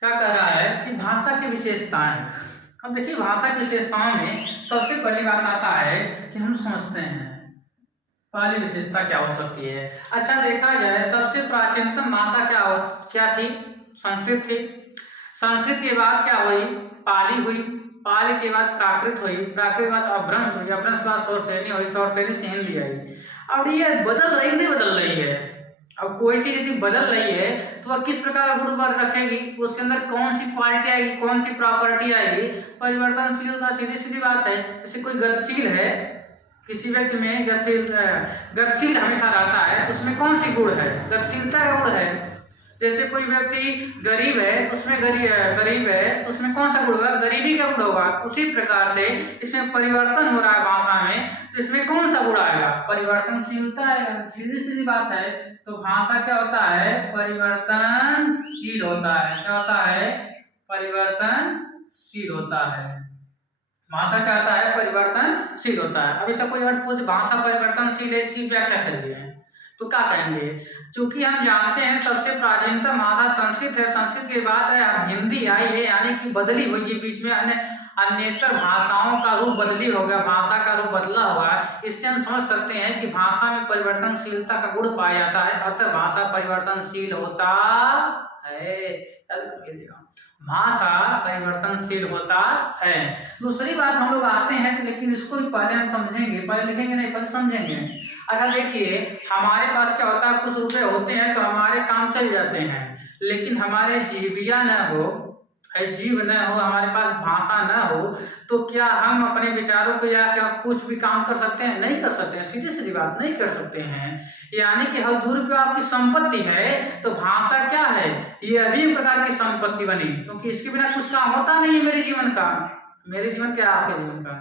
क्या कह रहा है कि भाषा की विशेषताएं। अब देखिए भाषा की विशेषताओं में सबसे पहली बात आता है कि हम समझते हैं पहली विशेषता क्या हो सकती है। अच्छा देखा जाए, सबसे प्राचीनतम भाषा क्या थी, संस्कृत थी। संस्कृत के बाद क्या हुई, पाली हुई, पाली के बाद प्राकृत हुई, प्राकृत के बाद अपभ्रंश हुई, अपभ्रंश के बाद सौरसेनी हुई, सौरसेनी से हिंदी आई। अब ये बदल रही नहीं बदल रही है। अब कोई सी यदि बदल रही है तो वह किस प्रकार का गुण रखेगी, उसके अंदर कौन सी क्वालिटी आएगी, कौन सी प्रॉपर्टी आएगी, परिवर्तनशीलता। सीधी सीधी बात है, जैसे कोई गतिशील है, किसी व्यक्ति में गतिशील हमेशा रहता है तो उसमें कौन सी गुण है, गतिशीलता का गुण है। जैसे कोई व्यक्ति गरीब है तो उसमें गरीब है तो उसमें कौन सा गुण होगा, गरीबी का गुण होगा। उसी प्रकार से इसमें परिवर्तन हो रहा है भाषा में, तो इसमें कौन सा गुण आएगा, परिवर्तनशीलता आएगा। सीधी सीधी बात है। तो भाषा क्या होता है, परिवर्तनशील होता है। क्या होता है, परिवर्तनशील होता है। भाषा क्या होता है, परिवर्तनशील होता है। अब इसका कोई अर्थ पूछ, भाषा परिवर्तनशील है, इसकी व्याख्या करिए, तो क्या कहेंगे। चूंकि हम जानते हैं सबसे प्राचीनतम भाषा संस्कृत है, संस्कृत के बाद हिंदी आई है, यानी कि बदली हुई है, बीच में अन्यतर भाषाओं का रूप बदली होगा, भाषा का रूप बदला हुआ है। इससे हम समझ सकते हैं कि भाषा में परिवर्तनशीलता का गुण पाया जाता है, अतः भाषा परिवर्तनशील होता है। भाषा परिवर्तनशील होता है। दूसरी बात हम लोग आते हैं, लेकिन इसको भी पहले हम समझेंगे, पहले लिखेंगे नहीं, पहले समझेंगे। अच्छा देखिए, हमारे पास क्या होता है, कुछ रुपए होते हैं तो हमारे काम चल जाते हैं, लेकिन हमारे जीविया न हो, जीव न हो, हमारे पास भाषा न हो, तो क्या हम अपने विचारों को या क्या कुछ भी काम कर सकते हैं, नहीं कर सकते हैं। सीधी सीधी बात, नहीं कर सकते हैं। यानी कि हर दूर पे आपकी संपत्ति है तो भाषा क्या है, यह भी एक प्रकार की संपत्ति बनी, क्योंकि इसके बिना कुछ काम होता नहीं है मेरे जीवन का, मेरे जीवन क्या आपके जीवन का।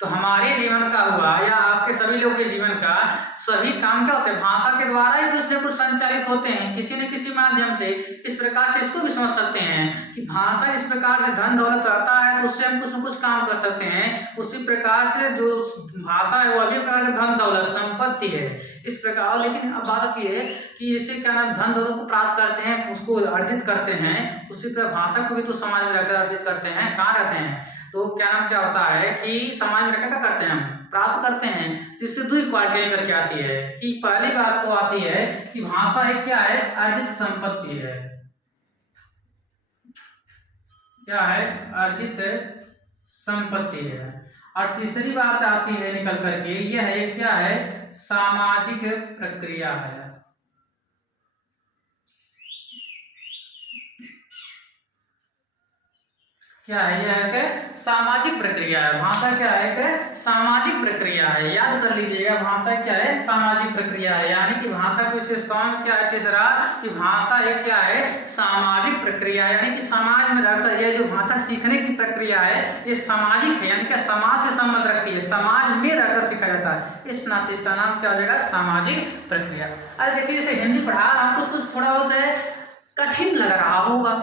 तो हमारे जीवन का हुआ या आपके सभी लोगों के जीवन का सभी काम क्या होते हैं, भाषा के द्वारा ही कुछ न कुछ संचालित होते हैं, किसी न किसी माध्यम से। इस प्रकार से इसको भी समझ सकते हैं कि भाषा इस प्रकार से धन दौलत रहता है तो उससे हम कुछ न कुछ काम कर सकते हैं। उसी प्रकार से जो भाषा है वह भी प्रकार का धन दौलत संपत्ति है इस प्रकार। लेकिन अब बात यह है कि इसे क्या नाम धन दौलत को प्राप्त करते हैं, उसको अर्जित करते हैं, उसी प्रकार भाषा को भी तो समाज में रहकर अर्जित करते हैं। कहाँ रहते हैं तो क्या नाम क्या होता है कि समाज में रहकर क्या करते हैं, हम प्राप्त करते हैं। जिससे दो क्वालिटी लेकर के आती है कि पहली बात तो आती है कि भाषा एक क्या है, अर्जित संपत्ति है। क्या है, अर्जित संपत्ति है। और तीसरी बात आती है निकल करके, यह है क्या है, सामाजिक प्रक्रिया है। क्या है, यह एक सामाजिक प्रक्रिया है। भाषा क्या है, एक सामाजिक प्रक्रिया है। याद कर लीजिएगा, भाषा क्या है, सामाजिक प्रक्रिया है। यानी कि भाषा की विशेषताओं में क्या है तीसरा, कि भाषा एक क्या है, सामाजिक प्रक्रिया है। यानी कि समाज में रहकर यह जो भाषा सीखने की प्रक्रिया है ये सामाजिक है, यानी कि समाज से संबंध रखती है, समाज में रहकर सीखा जाता है। इस नाते इसका नाम क्या हो जाएगा, सामाजिक प्रक्रिया। अरे देखिए, जैसे हिंदी पढ़ा आपको कुछ थोड़ा बहुत कठिन लग रहा होगा,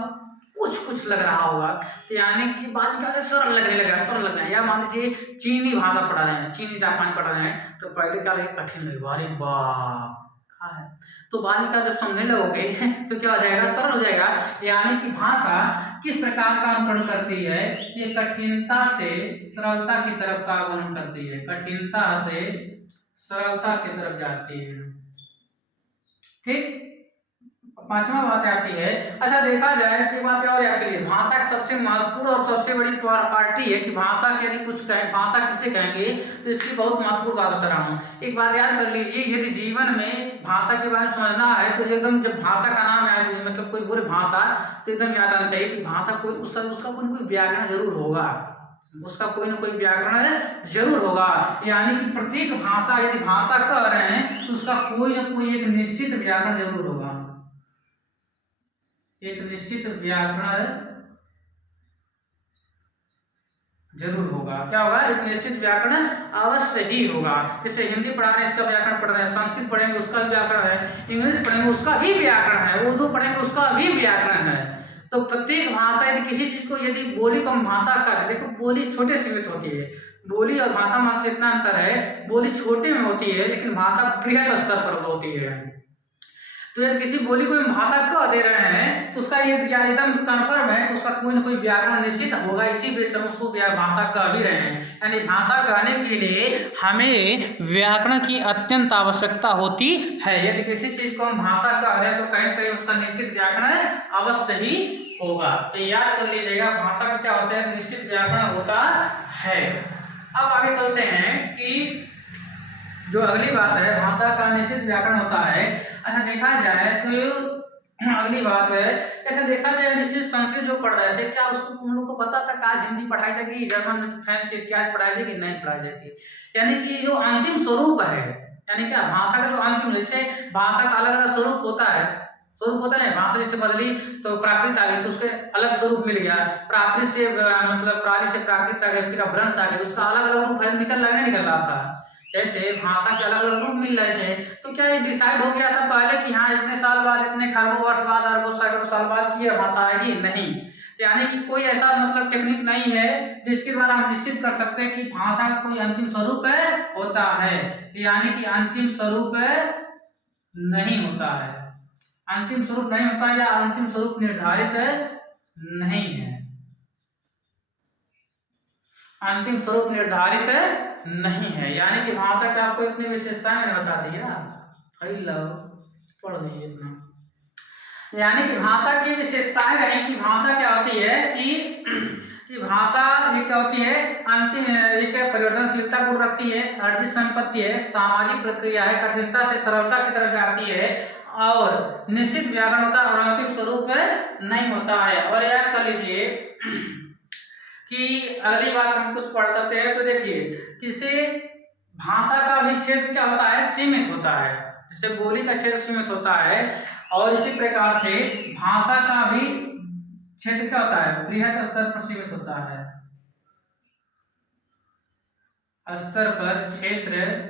कुछ लग रहा होगा, तो यानी कि बाद में क्या सरल लगने लगा, सरल लगना है। या मान लीजिए चीनी भाषा पढ़ा रहे हैं, चीनी जापानी पढ़ा रहे हैं, तो पहले क्या लगे, कठिन लगे, अरे बाप हाँ है। तो बाद में क्या जब समझने लगोगे तो क्या हो जाएगा, सरल हो जाएगा। यानी कि भाषा किस प्रकार का अनुकरण करती है, ये कठिनता से सरलता की तरफ का अनुकरण करती है, कठिनता से सरलता की तरफ जाती है। ठीक, पांचवा बात आती है, अच्छा देखा जाए कि बात और आपके लिए भाषा की सबसे महत्वपूर्ण और सबसे बड़ी पार्टी है कि भाषा के यदि कुछ कहें, भाषा किसे कहेंगे, तो इसकी बहुत महत्वपूर्ण बात बता रहा हूँ। एक बात याद कर लीजिए, यदि जीवन में भाषा के बारे में समझना है तो एकदम जब भाषा का नाम है, मतलब कोई बोले भाषा, तो एकदम याद आना चाहिए कि भाषा कोई उसका कोई ना कोई व्याकरण जरूर होगा, उसका कोई ना कोई व्याकरण जरूर होगा। यानी कि प्रत्येक भाषा यदि भाषा कह रहे हैं तो उसका कोई ना कोई एक निश्चित व्याकरण जरूर होगा, एक निश्चित व्याकरण जरूर होगा। क्या होगा, एक निश्चित व्याकरण अवश्य ही होगा। जैसे हिंदी पढ़ा रहे हैं इसका व्याकरण पढ़ रहे हैं, संस्कृत पढ़ेंगे उसका भी व्याकरण है, इंग्लिश पढ़ेंगे उसका भी व्याकरण है, उर्दू पढ़ेंगे उसका भी व्याकरण है। तो प्रत्येक भाषा यदि किसी चीज को यदि बोली को हम भाषा कर, देखो बोली छोटे सीमित होती है, बोली और भाषा में इतना अंतर है, बोली छोटे में होती है लेकिन भाषा बृहत स्तर पर होती है। तो यदि किसी बोली को हम भाषा कह दे रहे हैं तो उसका ये एकदम कन्फर्म है, उसका कोई ना कोई व्याकरण निश्चित होगा, इसी बेस पर उसको भाषा कह भी रहे हैं। यानी भाषा कहने के लिए हमें व्याकरण की अत्यंत आवश्यकता होती है। यदि किसी चीज को हम भाषा कह रहे हैं तो कहीं ना कहीं उसका निश्चित व्याकरण अवश्य ही होगा। तो याद कर लीजिएगा, भाषा का क्या होता है, निश्चित व्याकरण होता है। अब आगे चलते हैं कि जो अगली बात है, भाषा का निश्चित व्याकरण होता है। अच्छा देखा जाए तो अगली बात है, ऐसा देखा जाए जैसे संस्कृत जो पढ़ रहे थे, क्या उसको उन लोगों को पता था कि आज हिंदी पढ़ाई जाएगी, जर्मन फ्रेंच इत्यादि पढ़ाई जाएगी, नहीं पढ़ाई जाएगी। यानी कि जो अंतिम स्वरूप है, यानी क्या भाषा का जो अंतिम, जैसे भाषा का अलग अलग स्वरूप होता है, स्वरूप होता है, भाषा जैसे बदली तो प्राकृत आ गई तो उसके अलग स्वरूप मिल गया, प्राकृत से मतलब प्राणी से प्राकृत आ गया, फिर अपभ्रंश आ गया, उसका अलग अलग रूप निकल रहा था। जैसे भाषा के अलग अलग रूप मिल रहे थे, तो क्या ये डिसाइड हो गया था पहले कि हाँ इतने साल बाद, इतने खरबों वर्ष बाद, अरबों सैकड़ों साल बाद की भाषा आएगी, नहीं। यानी कि कोई ऐसा मतलब टेक्निक नहीं है जिसके द्वारा हम निश्चित कर सकते हैं कि भाषा का कोई अंतिम स्वरूप होता है। यानी कि अंतिम स्वरूप नहीं होता है, अंतिम स्वरूप नहीं होता या अंतिम स्वरूप निर्धारित नहीं है, अंतिम स्वरूप निर्धारित नहीं है। यानी कि भाषा के आपको इतनी विशेषताएं मैंने बता दिया, पढ़ लीजिए इतना। यानी कि भाषा की विशेषताएं रही कि भाषा क्या होती है कि भाषा ये क्या होती है, अंतिम एक परिवर्तनशीलता गुण रखती है, अर्जित संपत्ति है, सामाजिक प्रक्रिया है, कठिनता से सरलता की तरफ जाती है, और निश्चित व्याकरण होता है और अंतिम स्वरूप नहीं होता है। और याद कर लीजिए कि अगली बात हम कुछ पढ़ सकते हैं, तो देखिए किसी भाषा का भी क्षेत्र क्या होता है, सीमित होता है। जैसे बोली का क्षेत्र सीमित होता है और इसी प्रकार से भाषा का भी क्षेत्र क्या होता है, बृहत स्तर पर सीमित होता है। स्तर पर क्षेत्र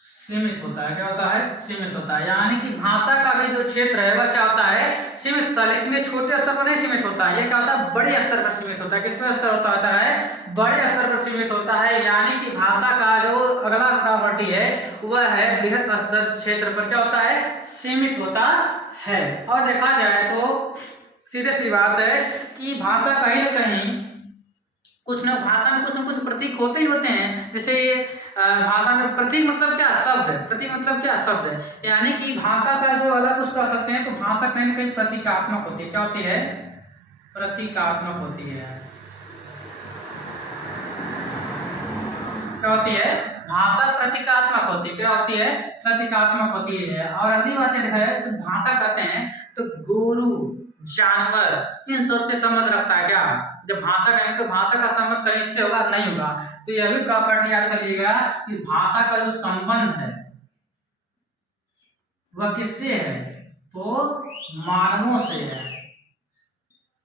सीमित होता है। क्या होता है? सीमित होता है। यानी कि भाषा का भी जो क्षेत्र है वह क्या होता है? सीमित होता है। लेकिन ये छोटे स्तर पर नहीं सीमित होता है, ये क्या होता है? बड़े स्तर पर सीमित होता है। किस पर स्तर होता है? बड़े स्तर पर सीमित होता है। यानी कि भाषा का जो अगला प्रॉपर्टी है वह है बृहत स्तर क्षेत्र पर क्या होता है? सीमित होता है। और देखा जाए तो सीधे सी बात है कि भाषा कहीं ना कहीं कुछ ना भाषा में कुछ ना कुछ प्रतीक होते ही होते हैं। जैसे भाषा में प्रतीक मतलब क्या? शब्द। प्रतीक मतलब क्या? शब्द। यानी कि भाषा का जो अलग कुछ कर सकते हैं तो भाषा कहीं ना कहीं प्रतीकात्मक होती है। क्या होती है? प्रतीकात्मक होती है। क्या होती है? भाषा प्रतीकात्मक होती है। क्या होती है? प्रतीकात्मक होती है। और अगली बात यह है तो भाषा कहते हैं तो गोरु, जानवर इन सबसे संबंध रखता है। क्या जब भाषा कहेंगे तो भाषा का संबंध कहीं से होगा? नहीं होगा। तो यह भी प्रॉपर्टी याद कर लीजिएगा कि भाषा का जो संबंध है वह किससे है? तो मानवों से है।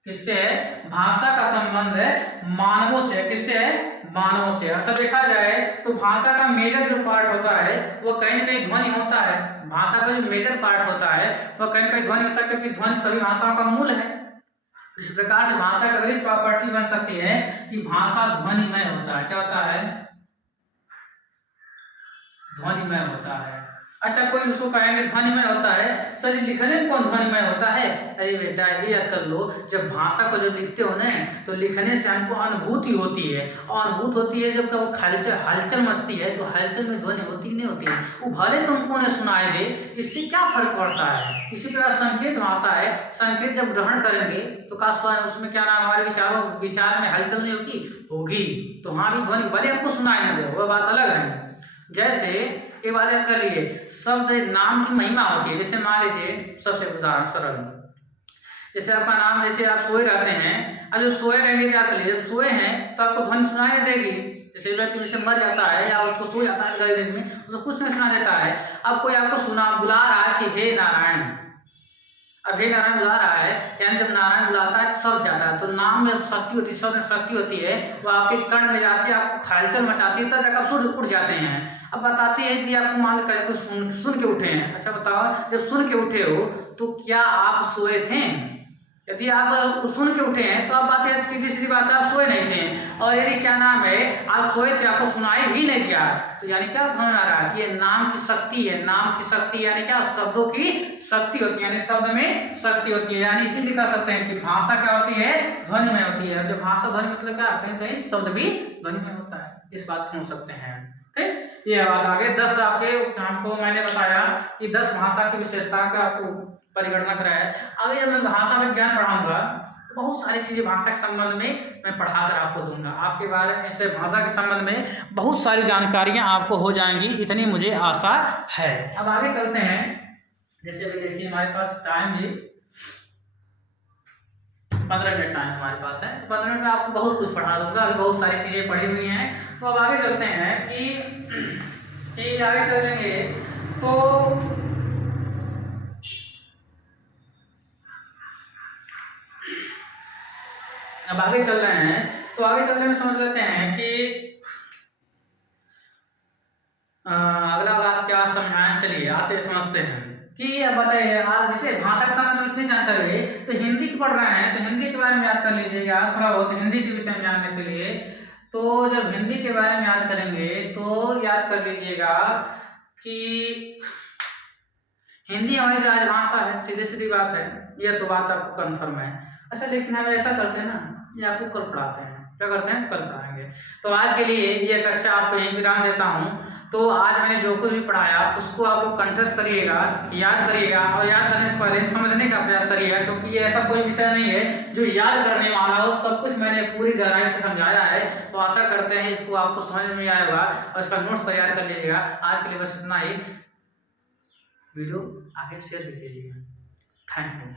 किससे है? भाषा का संबंध है मानवों से। किससे है? मानवों से। अच्छा देखा जाए तो भाषा का मेजर जो पार्ट होता है वह कहीं ना कहीं ध्वनि होता है। भाषा का जो मेजर पार्ट होता है वह कहीं ना कहीं ध्वनि होता है, क्योंकि ध्वनि सभी भाषाओं का मूल है। इस प्रकार से भाषा की अगली प्रॉपर्टी बन सकती है कि भाषा ध्वनिमय होता है। क्या होता है? ध्वनिमय होता है। अच्छा कोई उसको कहेंगे ध्वनिमय होता है, सर लिखने में कौन ध्वनिमय होता है? अरे बेटा ये याद कर लो, जब भाषा को जब लिखते हो ना तो लिखने से हमको अनुभूति होती है। और अनुभूत होती है जब कब हलचल हलचल मचती है तो हलचल में ध्वनि होती नहीं होती है। वो भले तुमको न सुनाई दे, इससे क्या फर्क पड़ता है? इसी प्रकार संकेत भाषा है। संकेत जब ग्रहण करेंगे तो का उसमें क्या नाम हमारे विचार में हलचल नहीं होगी? होगी। तो हाँ भी ध्वनि भले हमको सुनाई न दे, वह बात अलग है। जैसे एक बात याद कर लीजिए, शब्द नाम की महिमा होती है। जैसे मान लीजिए सबसे उदाहरण सरल, जैसे आपका नाम, जैसे आप सोए रहते हैं, अब जब सोए रहेंगे याद कर लीजिए, जब सोए हैं तो आपको ध्वनि सुनाई नहीं देगी। जैसे व्यक्ति जैसे मर जाता है या उसको सो जाता है गहरे नींद में, उसको कुछ नहीं सुना देता है। अब कोई आपको सुना बुला रहा है कि हे नारायण, अब हे नारायण बुला रहा है, यानी जब नारायण बुलाता है सब जाता है। तो नाम में शक्ति होती है, शब्द में शक्ति होती है, वो आपके कर्ण में जाती है, आपको हलचल मचाती है, तब जाकर आप उठ जाते हैं। अब बताती है कि आपको मान लो कुछ सुन के उठे हैं। अच्छा बताओ, जब सुन के उठे हो तो क्या आप सोए थे? यदि आप सुन के उठे हैं तो आप बात है सीधी सीधी बात है, आप सोए नहीं थे। और यदि क्या नाम है आप सोए थे, आपको सुनाई भी नहीं दिया, तो यानी क्या समझ आ रहा है कि ये नाम की शक्ति है। नाम की शक्ति यानी क्या? शब्दों की शक्ति होती है, यानी शब्द में शक्ति होती है। यानी इसीलिए कह सकते हैं कि भाषा क्या होती है? ध्वनि में होती है। जब भाषा ध्वनि मतलब क्या? कहीं कहीं शब्द भी ध्वनि में होता है। इस बात को समझ सकते हैं। ठीक, ये बात आगे 10 आपके हमको मैंने बताया कि 10 भाषा की विशेषता का आपको परिगणना कराया। आगे जब मैं भाषा में ज्ञान पढ़ाऊंगा तो बहुत सारी चीजें भाषा के संबंध में मैं पढ़ाकर आपको दूंगा। आपके बारे में इससे भाषा के संबंध में बहुत सारी जानकारियां आपको हो जाएंगी, इतनी मुझे आशा है। अब आगे चलते हैं। जैसे अभी देखिए हमारे पास टाइम भी 15 मिनट टाइम हमारे पास है, तो 15 मिनट में आपको बहुत कुछ पढ़ा दूंगा। अभी बहुत सारी चीजें पढ़ी हुई हैं। तो अब आगे चलते हैं कि आगे चलेंगे तो अब आगे चल रहे हैं। तो आगे चलने में समझ लेते हैं कि अगला बात क्या समझाएं। चलिए आते समझते हैं कि अब बताइए, आप जैसे भाषा के संबंध में इतनी जानकारी है तो हिंदी की पढ़ रहे हैं तो हिंदी के बारे में याद कर लीजिएगा थोड़ा बहुत हिंदी के विषय में जानने के लिए। तो जब हिंदी के बारे में याद करेंगे तो याद कर लीजिएगा कि हिंदी हमारी राजभाषा है, सीधी सीधी बात है, यह तो बात आपको कन्फर्म है। अच्छा लेकिन हम ऐसा करते हैं ना, ये आपको कल पढ़ाते हैं। क्या करते हैं? कल पढ़ाएंगे। तो आज के लिए ये कक्षा आपको यहीं विराम देता हूँ। तो आज मैंने जो कुछ भी पढ़ाया उसको आप लोग कंठस्थ करिएगा, याद करिएगा, और याद करने से पहले समझने का प्रयास करिएगा, क्योंकि ये ऐसा कोई विषय नहीं है जो याद करने वाला हो। सब कुछ मैंने पूरी गहराई से समझाया है। तो आशा करते हैं इसको आपको समझ में आएगा और इसका नोट्स तैयार कर लीजिएगा। आज के लिए बस इतना ही। वीडियो आगे शेयर कीजिएगा। Thank you.